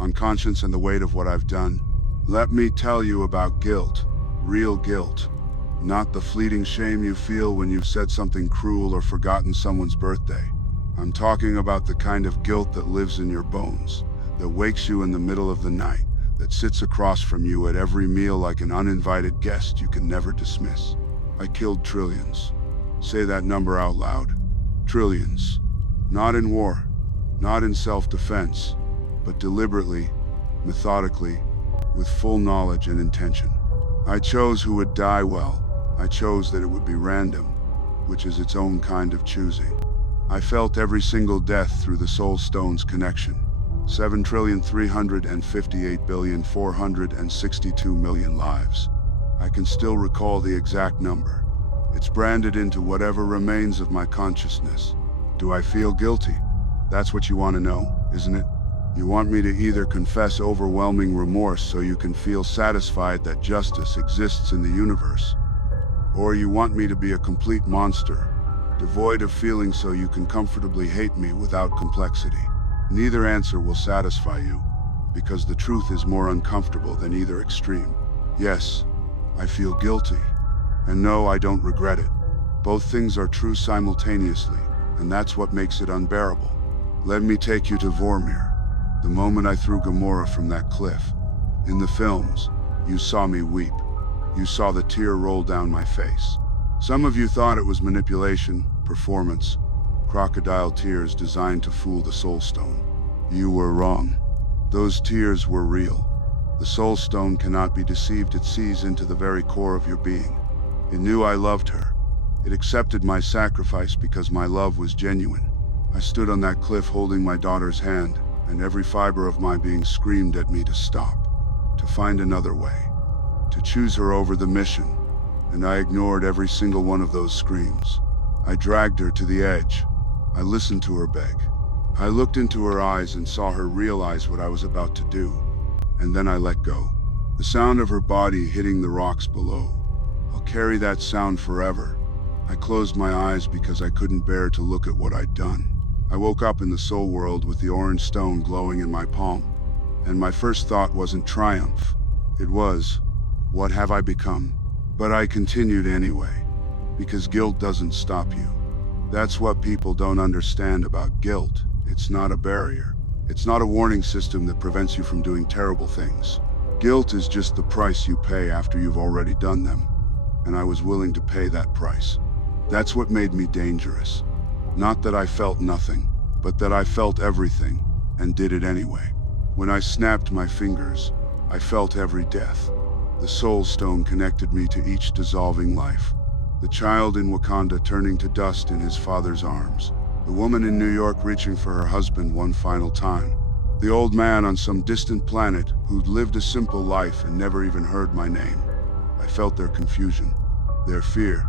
on conscience and the weight of what I've done. Let me tell you about guilt. Real guilt. Not the fleeting shame you feel when you've said something cruel or forgotten someone's birthday. I'm talking about the kind of guilt that lives in your bones, that wakes you in the middle of the night, that sits across from you at every meal like an uninvited guest you can never dismiss. I killed trillions. Say that number out loud. Trillions. Not in war, not in self-defense, but deliberately, methodically, with full knowledge and intention. I chose who would die well. I chose that it would be random, which is its own kind of choosing. I felt every single death through the soul stone's connection. 7,358,462,000,000 lives. I can still recall the exact number. It's branded into whatever remains of my consciousness. Do I feel guilty? That's what you want to know, isn't it? You want me to either confess overwhelming remorse so you can feel satisfied that justice exists in the universe, or you want me to be a complete monster, devoid of feeling so you can comfortably hate me without complexity. Neither answer will satisfy you, because the truth is more uncomfortable than either extreme. Yes, I feel guilty, and no, I don't regret it. Both things are true simultaneously, and that's what makes it unbearable. Let me take you to Vormir, the moment I threw Gamora from that cliff. In the films, you saw me weep. You saw the tear roll down my face. Some of you thought it was manipulation, performance, crocodile tears designed to fool the Soul Stone. You were wrong. Those tears were real. The Soul Stone cannot be deceived. It sees into the very core of your being. It knew I loved her. It accepted my sacrifice because my love was genuine. I stood on that cliff holding my daughter's hand, and every fiber of my being screamed at me to stop, to find another way, to choose her over the mission, and I ignored every single one of those screams. I dragged her to the edge. I listened to her beg. I looked into her eyes and saw her realize what I was about to do, and then I let go. The sound of her body hitting the rocks below. I'll carry that sound forever. I closed my eyes because I couldn't bear to look at what I'd done. I woke up in the soul world with the orange stone glowing in my palm, and my first thought wasn't triumph. It was, what have I become? But I continued anyway, because guilt doesn't stop you. That's what people don't understand about guilt. It's not a barrier. It's not a warning system that prevents you from doing terrible things. Guilt is just the price you pay after you've already done them, and I was willing to pay that price. That's what made me dangerous. Not that I felt nothing, but that I felt everything, and did it anyway. When I snapped my fingers, I felt every death. The Soul Stone connected me to each dissolving life. The child in Wakanda turning to dust in his father's arms. The woman in New York reaching for her husband one final time. The old man on some distant planet who'd lived a simple life and never even heard my name. I felt their confusion, their fear,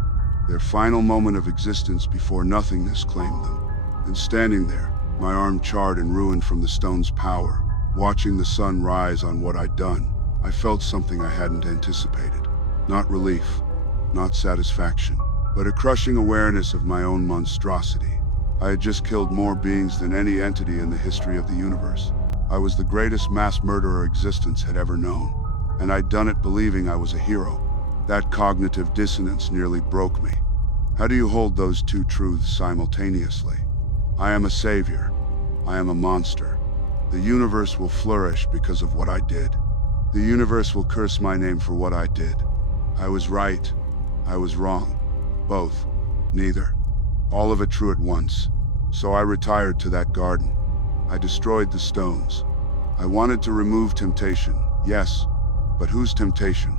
their final moment of existence before nothingness claimed them. And standing there, my arm charred and ruined from the stone's power, watching the sun rise on what I'd done, I felt something I hadn't anticipated. Not relief, not satisfaction, but a crushing awareness of my own monstrosity. I had just killed more beings than any entity in the history of the universe. I was the greatest mass murderer existence had ever known, and I'd done it believing I was a hero. That cognitive dissonance nearly broke me. How do you hold those two truths simultaneously? I am a savior. I am a monster. The universe will flourish because of what I did. The universe will curse my name for what I did. I was right. I was wrong. Both. Neither. All of it true at once. So I retired to that garden. I destroyed the stones. I wanted to remove temptation, yes, but whose temptation?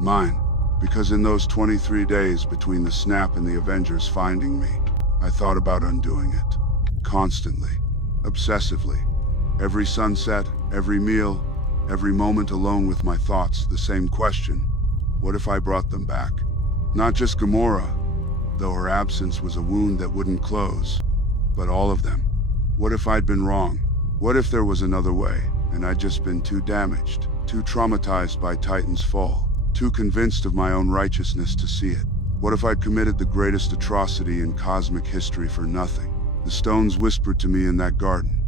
Mine. Because in those 23 days between the snap and the Avengers finding me, I thought about undoing it. Constantly. Obsessively. Every sunset, every meal, every moment alone with my thoughts, the same question. What if I brought them back? Not just Gamora, though her absence was a wound that wouldn't close, but all of them. What if I'd been wrong? What if there was another way, and I'd just been too damaged, too traumatized by Titan's fall, too convinced of my own righteousness to see it? What if I'd committed the greatest atrocity in cosmic history for nothing? The stones whispered to me in that garden.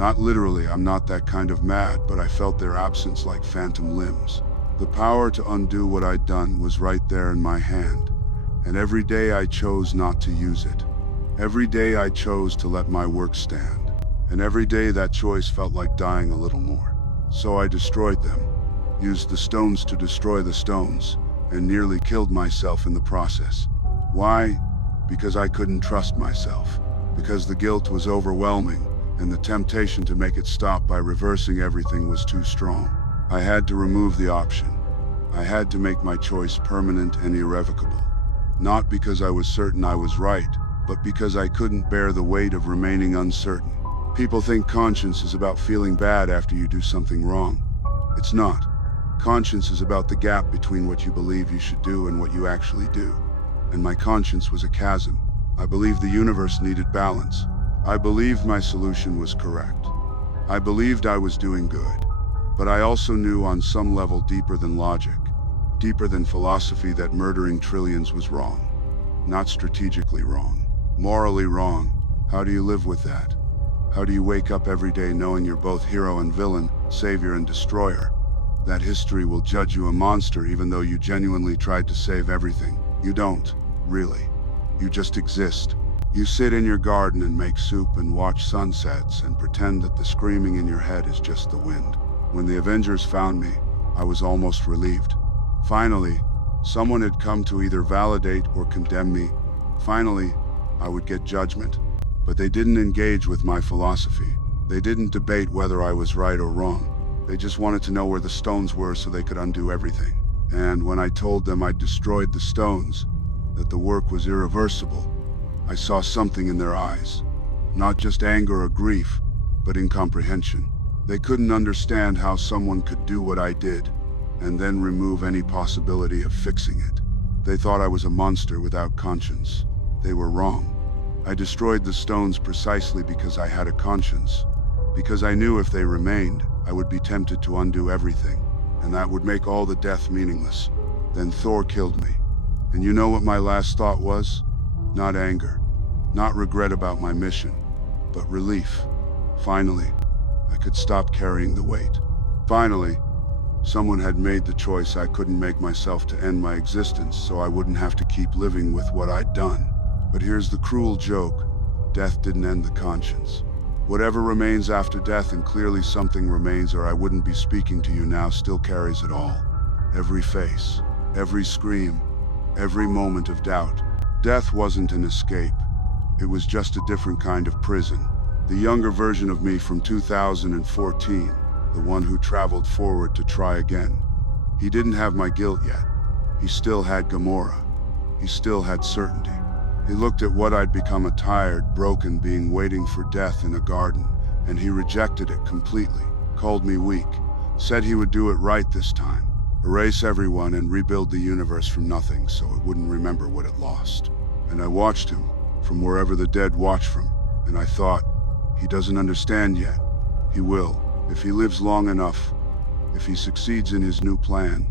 Not literally, I'm not that kind of mad, but I felt their absence like phantom limbs. The power to undo what I'd done was right there in my hand, and every day I chose not to use it. Every day I chose to let my work stand, and every day that choice felt like dying a little more. So I destroyed them, used the stones to destroy the stones, and nearly killed myself in the process. Why? Because I couldn't trust myself. Because the guilt was overwhelming, and the temptation to make it stop by reversing everything was too strong. I had to remove the option. I had to make my choice permanent and irrevocable. Not because I was certain I was right, but because I couldn't bear the weight of remaining uncertain. People think conscience is about feeling bad after you do something wrong. It's not. Conscience is about the gap between what you believe you should do and what you actually do. And my conscience was a chasm. I believed the universe needed balance. I believed my solution was correct. I believed I was doing good. But I also knew on some level deeper than logic, deeper than philosophy, that murdering trillions was wrong. Not strategically wrong, morally wrong. How do you live with that? How do you wake up every day knowing you're both hero and villain, savior and destroyer? That history will judge you a monster even though you genuinely tried to save everything. You don't, really. You just exist. You sit in your garden and make soup and watch sunsets and pretend that the screaming in your head is just the wind. When the Avengers found me, I was almost relieved. Finally, someone had come to either validate or condemn me. Finally, I would get judgment. But they didn't engage with my philosophy. They didn't debate whether I was right or wrong. They just wanted to know where the stones were so they could undo everything. And when I told them I'd destroyed the stones, that the work was irreversible, I saw something in their eyes. Not just anger or grief, but incomprehension. They couldn't understand how someone could do what I did, and then remove any possibility of fixing it. They thought I was a monster without conscience. They were wrong. I destroyed the stones precisely because I had a conscience. Because I knew if they remained, I would be tempted to undo everything, and that would make all the death meaningless. Then Thor killed me. And you know what my last thought was? Not anger, not regret about my mission, but relief. Finally, I could stop carrying the weight. Finally, someone had made the choice I couldn't make myself to end my existence, so I wouldn't have to keep living with what I'd done. But here's the cruel joke. Death didn't end the conscience. Whatever remains after death, and clearly something remains or I wouldn't be speaking to you now, still carries it all. Every face, every scream, every moment of doubt. Death wasn't an escape. It was just a different kind of prison. The younger version of me from 2014, the one who traveled forward to try again. He didn't have my guilt yet. He still had Gamora. He still had certainty. He looked at what I'd become, a tired, broken being waiting for death in a garden, and he rejected it completely, called me weak, said he would do it right this time, erase everyone and rebuild the universe from nothing so it wouldn't remember what it lost. And I watched him, from wherever the dead watch from, and I thought, he doesn't understand yet. He will, if he lives long enough. If he succeeds in his new plan,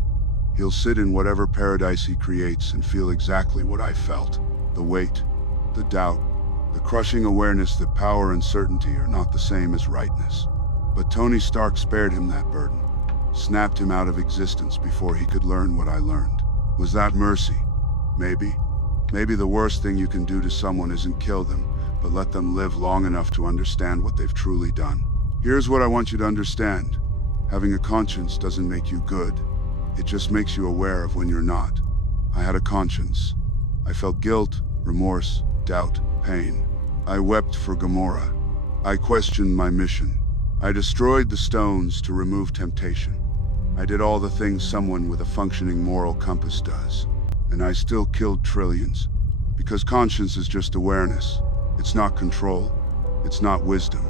he'll sit in whatever paradise he creates and feel exactly what I felt. The weight, the doubt, the crushing awareness that power and certainty are not the same as rightness. But Tony Stark spared him that burden, snapped him out of existence before he could learn what I learned. Was that mercy? Maybe. Maybe the worst thing you can do to someone isn't kill them, but let them live long enough to understand what they've truly done. Here's what I want you to understand. Having a conscience doesn't make you good. It just makes you aware of when you're not. I had a conscience. I felt guilt, remorse, doubt, pain. I wept for Gamora. I questioned my mission. I destroyed the stones to remove temptation. I did all the things someone with a functioning moral compass does. And I still killed trillions. Because conscience is just awareness. It's not control. It's not wisdom.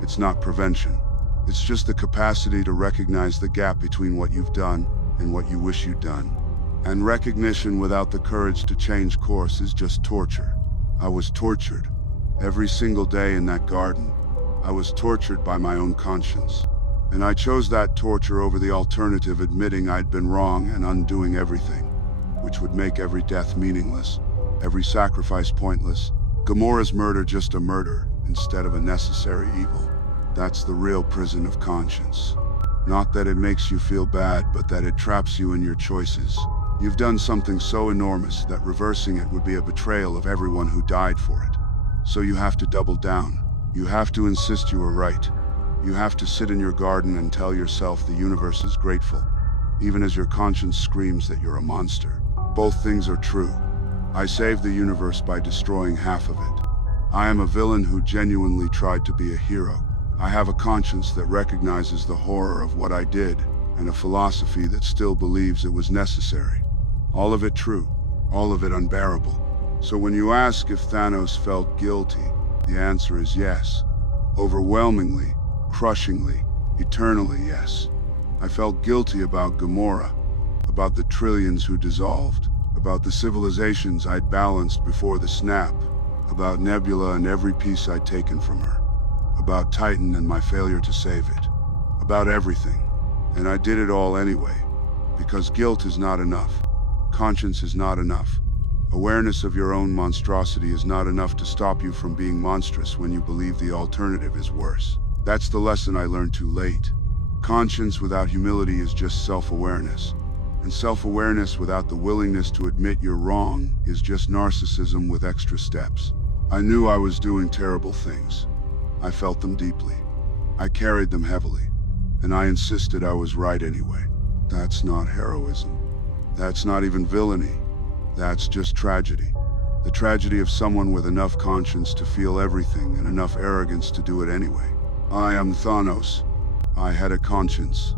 It's not prevention. It's just the capacity to recognize the gap between what you've done and what you wish you'd done. And recognition without the courage to change course is just torture. I was tortured. Every single day in that garden, I was tortured by my own conscience. And I chose that torture over the alternative, admitting I'd been wrong and undoing everything, which would make every death meaningless, every sacrifice pointless, Gamora's murder just a murder instead of a necessary evil. That's the real prison of conscience. Not that it makes you feel bad, but that it traps you in your choices. You've done something so enormous that reversing it would be a betrayal of everyone who died for it. So you have to double down. You have to insist you were right. You have to sit in your garden and tell yourself the universe is grateful, even as your conscience screams that you're a monster. Both things are true. I saved the universe by destroying half of it. I am a villain who genuinely tried to be a hero. I have a conscience that recognizes the horror of what I did, and a philosophy that still believes it was necessary. All of it true, all of it unbearable. So when you ask if Thanos felt guilty, the answer is yes. Overwhelmingly, crushingly, eternally yes. I felt guilty about Gamora, about the trillions who dissolved, about the civilizations I'd balanced before the snap, about Nebula and every piece I'd taken from her, about Titan and my failure to save it, about everything. And I did it all anyway, because guilt is not enough. Conscience is not enough. Awareness of your own monstrosity is not enough to stop you from being monstrous when you believe the alternative is worse. That's the lesson I learned too late. Conscience without humility is just self-awareness. And self-awareness without the willingness to admit you're wrong is just narcissism with extra steps. I knew I was doing terrible things. I felt them deeply. I carried them heavily. And I insisted I was right anyway. That's not heroism. That's not even villainy. That's just tragedy. The tragedy of someone with enough conscience to feel everything and enough arrogance to do it anyway. I am Thanos. I had a conscience.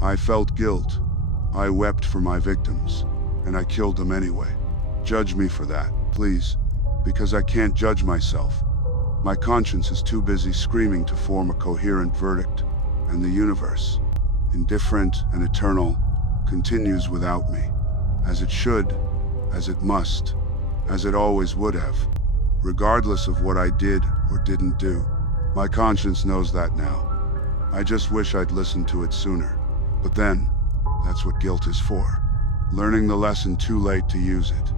I felt guilt. I wept for my victims, and I killed them anyway. Judge me for that, please, because I can't judge myself. My conscience is too busy screaming to form a coherent verdict, and the universe, indifferent and eternal, continues without me, as it should, as it must, as it always would have, regardless of what I did or didn't do. My conscience knows that now. I just wish I'd listened to it sooner. But then, that's what guilt is for. Learning the lesson too late to use it.